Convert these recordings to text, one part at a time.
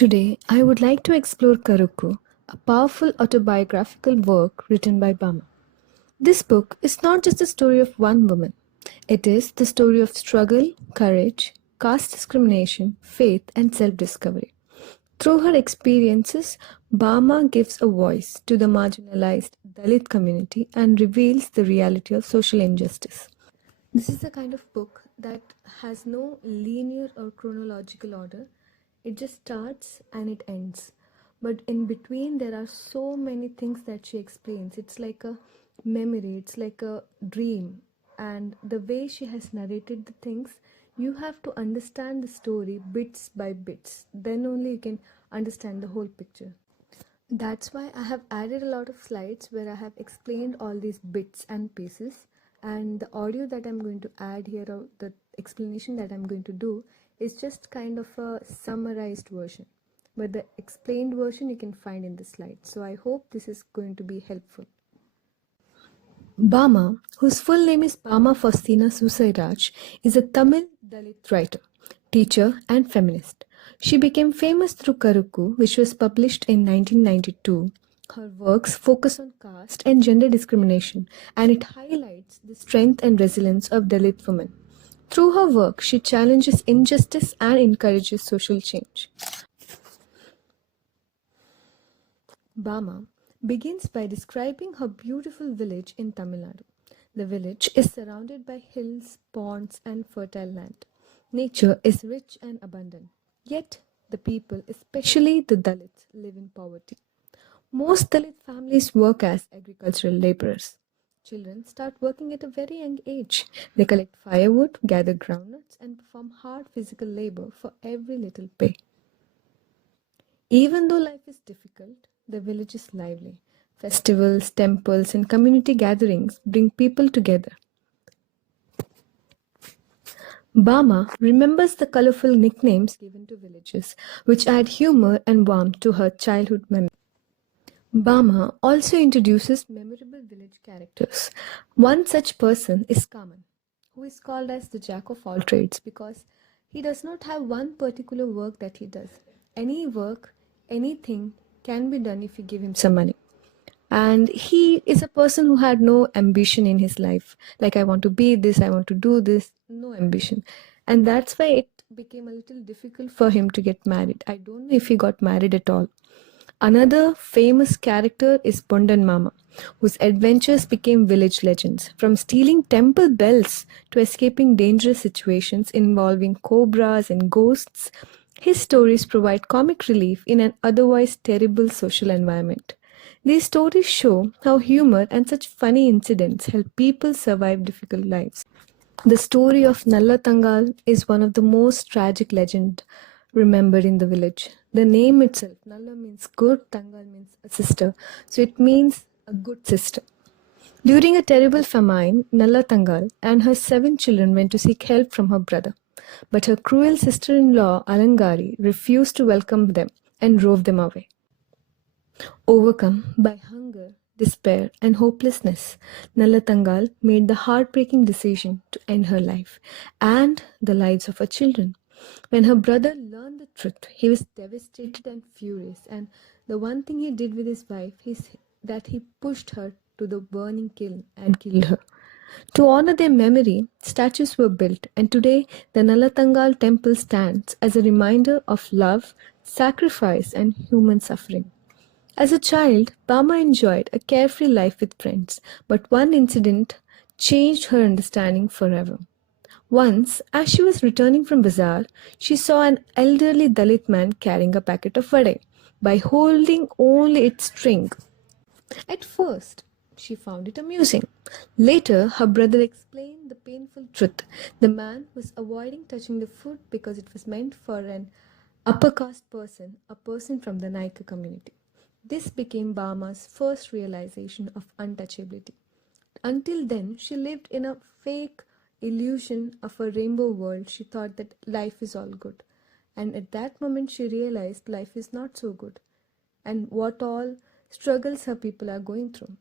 Today, I would like to explore Karukku, a powerful autobiographical work written by Bama. This book is not just the story of one woman, it is the story of struggle, courage, caste discrimination, faith, and self discovery. Through her experiences, Bama gives a voice to the marginalized Dalit community and reveals the reality of social injustice. This is the kind of book that has no linear or chronological order. It just starts and it ends. But in between, there are so many things that she explains. It's like a memory, it's like a dream. And the way she has narrated the things, you have to understand the story bits by bits. Then only you can understand the whole picture. That's why I have added a lot of slides where I have explained all these bits and pieces, and the audio that I'm going to add here, or the explanation that I'm going to do, is just kind of a summarized version. But the explained version you can find in the slides. So I hope this is going to be helpful. Bama, whose full name is Bama Faustina Susairaj, is a Tamil Dalit writer, teacher, and feminist. She became famous through Karukku, which was published in 1992. Her works focus on caste and gender discrimination, and it highlights the strength and resilience of Dalit women. Through her work, she challenges injustice and encourages social change. Bama begins by describing her beautiful village in Tamil Nadu. The village is surrounded by hills, ponds, and fertile land. Nature is rich and abundant. Yet, the people, especially the Dalits, live in poverty. Most Dalit families work as agricultural laborers. Children start working at a very young age. They collect firewood, gather groundnuts, and perform hard physical labor for every little pay. Even though life is difficult, the village is lively. Festivals, temples, and community gatherings bring people together. Bama remembers the colorful nicknames given to villages, which add humor and warmth to her childhood memories. Bama also introduces memorable village characters. One such person is Kaman, who is called as the jack of all trades because he does not have one particular work that he does. Any work, anything can be done if you give him some money. And he is a person who had no ambition in his life. Like, I want to be this, I want to do this, no ambition. And that's why it became a little difficult for him to get married. I don't know if he got married at all. Another famous character is Bondan Mama, whose adventures became village legends, from stealing temple bells to escaping dangerous situations involving cobras and ghosts. His stories provide comic relief in an otherwise terrible social environment. These stories show how humor and such funny incidents help people survive difficult lives. The story of Nalla Tangal is one of the most tragic legends remembered in the village. The name itself, Nalla means good, Tangal means a sister, so it means a good sister. During a terrible famine, Nalla Tangal and her 7 children went to seek help from her brother. But her cruel sister-in-law, Alangari, refused to welcome them and drove them away. Overcome by hunger, despair, and hopelessness, Nalla Tangal made the heartbreaking decision to end her life and the lives of her children. When her brother learned the truth, he was devastated and furious, and the one thing he did with his wife is that he pushed her to the burning kiln and killed her. To honor their memory, statues were built, and today the Nalatangal temple stands as a reminder of love, sacrifice, and human suffering. As a child, Bama enjoyed a carefree life with friends, but one incident changed her understanding forever. Once, as she was returning from bazaar, she saw an elderly Dalit man carrying a packet of vade by holding only its string. At first, she found it amusing. Later, her brother explained the painful truth. The man was avoiding touching the food because it was meant for an upper caste person, a person from the Naika community. This became Bama's first realization of untouchability. Until then, she lived in a fake illusion of a rainbow world. She thought that life is all good. And at that moment, she realized life is not so good and what all struggles her people are going through.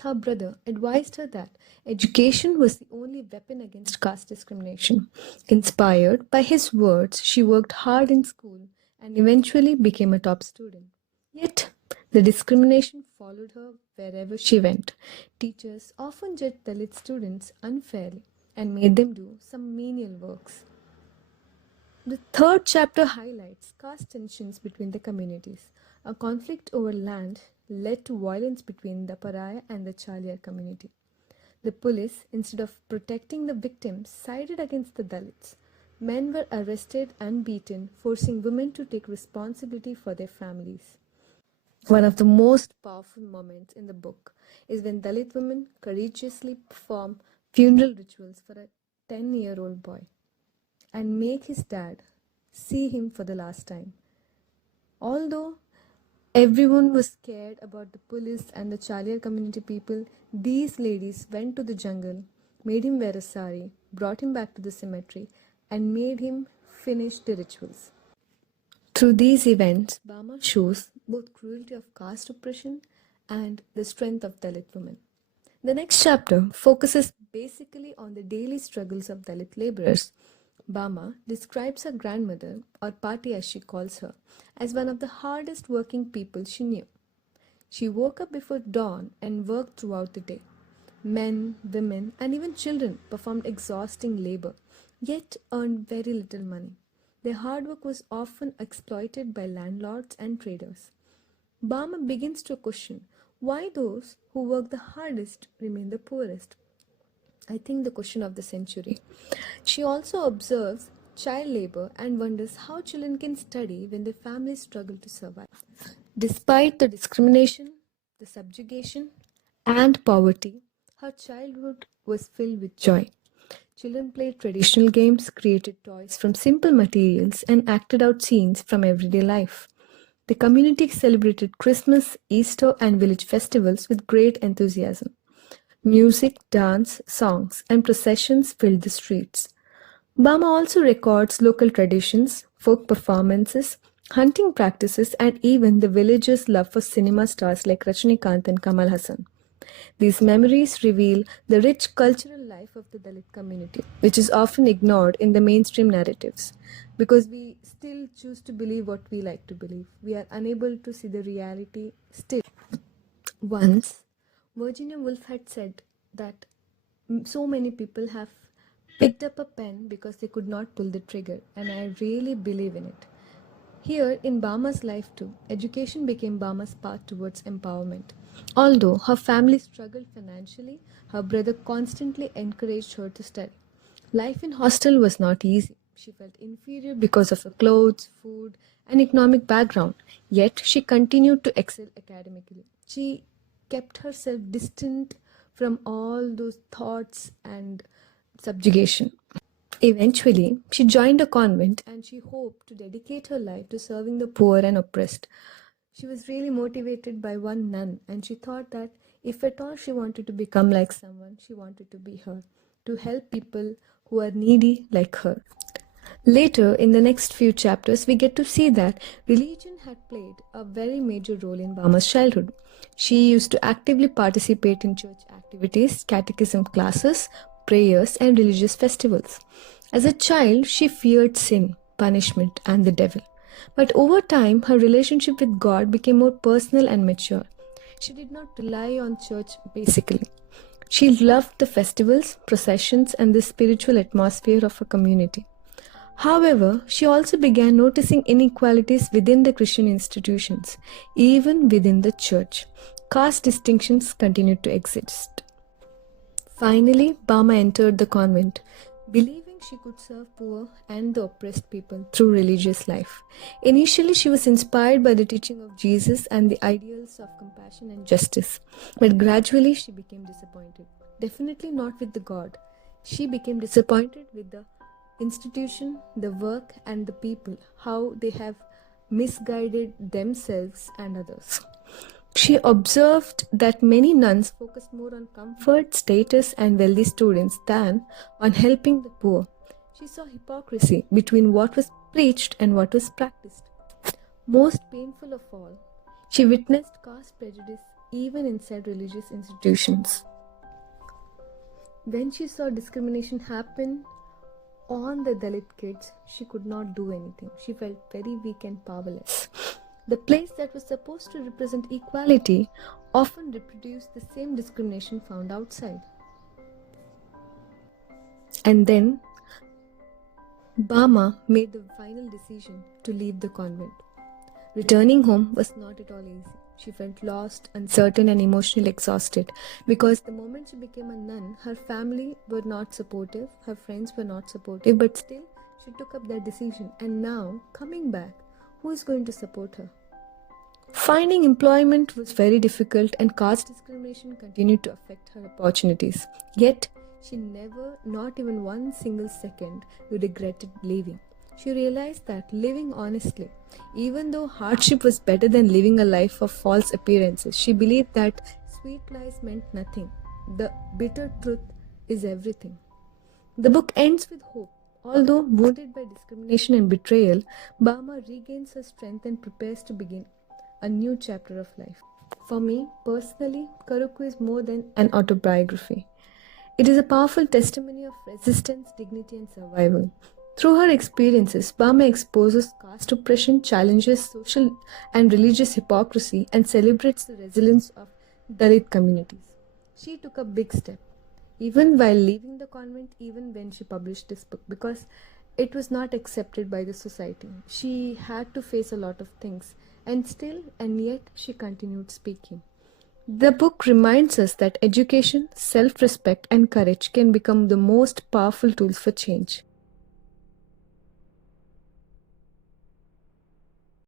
Her brother advised her that education was the only weapon against caste discrimination. Inspired by his words, she worked hard in school and eventually became a top student. Yet, the discrimination followed her wherever she went. Teachers often judged Dalit students unfairly and made them do some menial works. The third chapter highlights caste tensions between the communities. A conflict over land led to violence between the Paraya and the Chaliar community. The police, instead of protecting the victims, sided against the Dalits. Men were arrested and beaten, forcing women to take responsibility for their families. One of the most powerful moments in the book is when Dalit women courageously perform funeral rituals for a 10-year-old boy and make his dad see him for the last time. Although everyone was scared about the police and the Chaliar community people, these ladies went to the jungle, made him wear a sari, brought him back to the cemetery, and made him finish the rituals. Through these events, Bama shows both cruelty of caste oppression and the strength of Dalit women. The next chapter focuses basically on the daily struggles of Dalit laborers. Bama describes her grandmother, or Pati as she calls her, as one of the hardest working people she knew. She woke up before dawn and worked throughout the day. Men, women, and even children performed exhausting labor, yet earned very little money. Their hard work was often exploited by landlords and traders. Bama begins to question why those who work the hardest remain the poorest. I think the question of the century. She also observes child labor and wonders how children can study when their families struggle to survive. Despite the discrimination, the subjugation, and poverty, her childhood was filled with joy. Children played traditional games, created toys from simple materials, and acted out scenes from everyday life. The community celebrated Christmas, Easter, and village festivals with great enthusiasm. Music, dance, songs, and processions filled the streets. Bama also records local traditions, folk performances, hunting practices, and even the villagers' love for cinema stars like Rajnikant and Kamal Hassan. These memories reveal the rich cultural life of the Dalit community, which is often ignored in the mainstream narratives because we still choose to believe what we like to believe. We are unable to see the reality still. Once, Virginia Woolf had said that so many people have picked up a pen because they could not pull the trigger, and I really believe in it. Here, in Bama's life too, education became Bama's path towards empowerment. Although her family struggled financially, her brother constantly encouraged her to study. Life in hostel was not easy. She felt inferior because of her clothes, food, and economic background. Yet, she continued to excel academically. She kept herself distant from all those thoughts and subjugation. Eventually, she joined a convent and she hoped to dedicate her life to serving the poor and oppressed. She was really motivated by one nun, and she thought that if at all she wanted to become like someone, she wanted to be her, to help people who are needy like her. Later, in the next few chapters, we get to see that religion had played a very major role in Bama's childhood. She used to actively participate in church activities, catechism classes, prayers, and religious festivals. As a child, she feared sin, punishment, and the devil. But over time, her relationship with God became more personal and mature. She did not rely on church basically. She loved the festivals, processions, and the spiritual atmosphere of her community. However, she also began noticing inequalities within the Christian institutions, even within the church. Caste distinctions continued to exist. Finally, Bama entered the convent, believing she could serve poor and the oppressed people through religious life. Initially, she was inspired by the teaching of Jesus and the ideals of compassion and justice, but gradually she became disappointed. Definitely not with the God. She became disappointed with the institution, the work, and the people, how they have misguided themselves and others. She observed that many nuns focused more on comfort, status, and wealthy students than on helping the poor. She saw hypocrisy between what was preached and what was practiced. Most painful of all, she witnessed caste prejudice even inside religious institutions. When she saw discrimination happen on the Dalit kids, she could not do anything. She felt very weak and powerless. The place that was supposed to represent equality often reproduced the same discrimination found outside. And then Bama made the final decision to leave the convent. Returning home was not at all easy. She felt lost, uncertain, and emotionally exhausted because the moment she became a nun, her family were not supportive, her friends were not supportive, but still she took up that decision. And now, coming back, who is going to support her? Finding employment was very difficult, and caste discrimination continued to affect her opportunities. Yet, she never, not even one single second, regretted leaving. She realized that living honestly, even though hardship was better than living a life of false appearances, she believed that sweet lies meant nothing. The bitter truth is everything. The book ends with hope. Although wounded by discrimination and betrayal, Bama regains her strength and prepares to begin a new chapter of life. For me, personally, Karukku is more than an autobiography. It is a powerful testimony of resistance, dignity, and survival. Through her experiences, Bama exposes caste oppression, challenges social and religious hypocrisy, and celebrates the resilience of Dalit communities. She took a big step, even while leaving the convent, even when she published this book, because it was not accepted by the society. She had to face a lot of things, and still, and yet, she continued speaking. The book reminds us that education, self respect, and courage can become the most powerful tools for change.